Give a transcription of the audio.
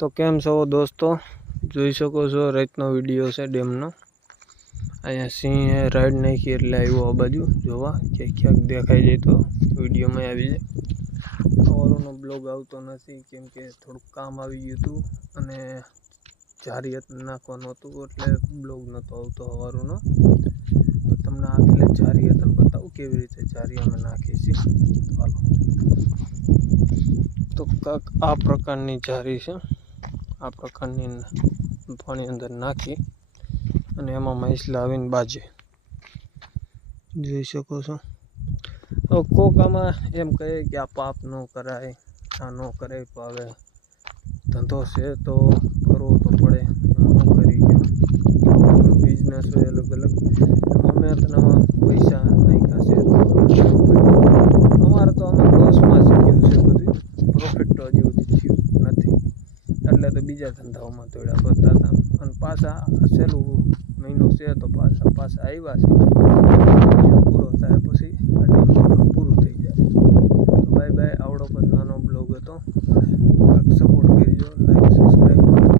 તો કેમ છો દોસ્તો, જોઈ શકો છો રાતનો વિડીયો છે ડેમનો। અહીંયા સિંહે રાઈડ નાખી એટલે આવ્યો આ બાજુ જોવા, ક્યાંક દેખાઈ જાય તો વિડીયોમાં આવી જાય। સવારનો બ્લોગ આવતો નથી કેમ કે થોડુંક કામ આવી ગયું હતું અને જારિયત નાખવાનું હતું એટલે બ્લોગ નહોતો આવતો સવારનો। તો તમને આગળ જારિયત બતાવું કેવી રીતે જારી અમે નાખીએ છીએ। ચાલો, તો કાંક આ પ્રકારની જારી છે, આ પ્રકારની પાણી અંદર નાખી અને એમાં માછલા આવીને બાજે, જોઈ શકો છો। હવે કોક આમાં એમ કહે કે આ પાપ ન કરાય, આ ન કરાય, તો હવે ધંધો છે તો કરવો તો પડે, એમાં શું કરી ગયો બિઝનેસ હોય અલગ અલગ। અમે તેનામાં પૈસા નાખ્યા છે, અમારે તો અમે લોસમાં જ ગયું છે બધું, પ્રોફિટ તો હજી સુધી થયું નથી, એટલે તો બીજા ધંધાઓમાં દોડ્યા કરતા હતા અને પાછા છેલ્લું મહિનો છે તો પાછા આવ્યા છે। પૂરો થાય પછી પૂરું થઈ જાય। બાય બાય, આવડો પણ નાનો બ્લોગ હતો, સપોર્ટ કરજો, લાઈક સબસ્ક્રાઈબ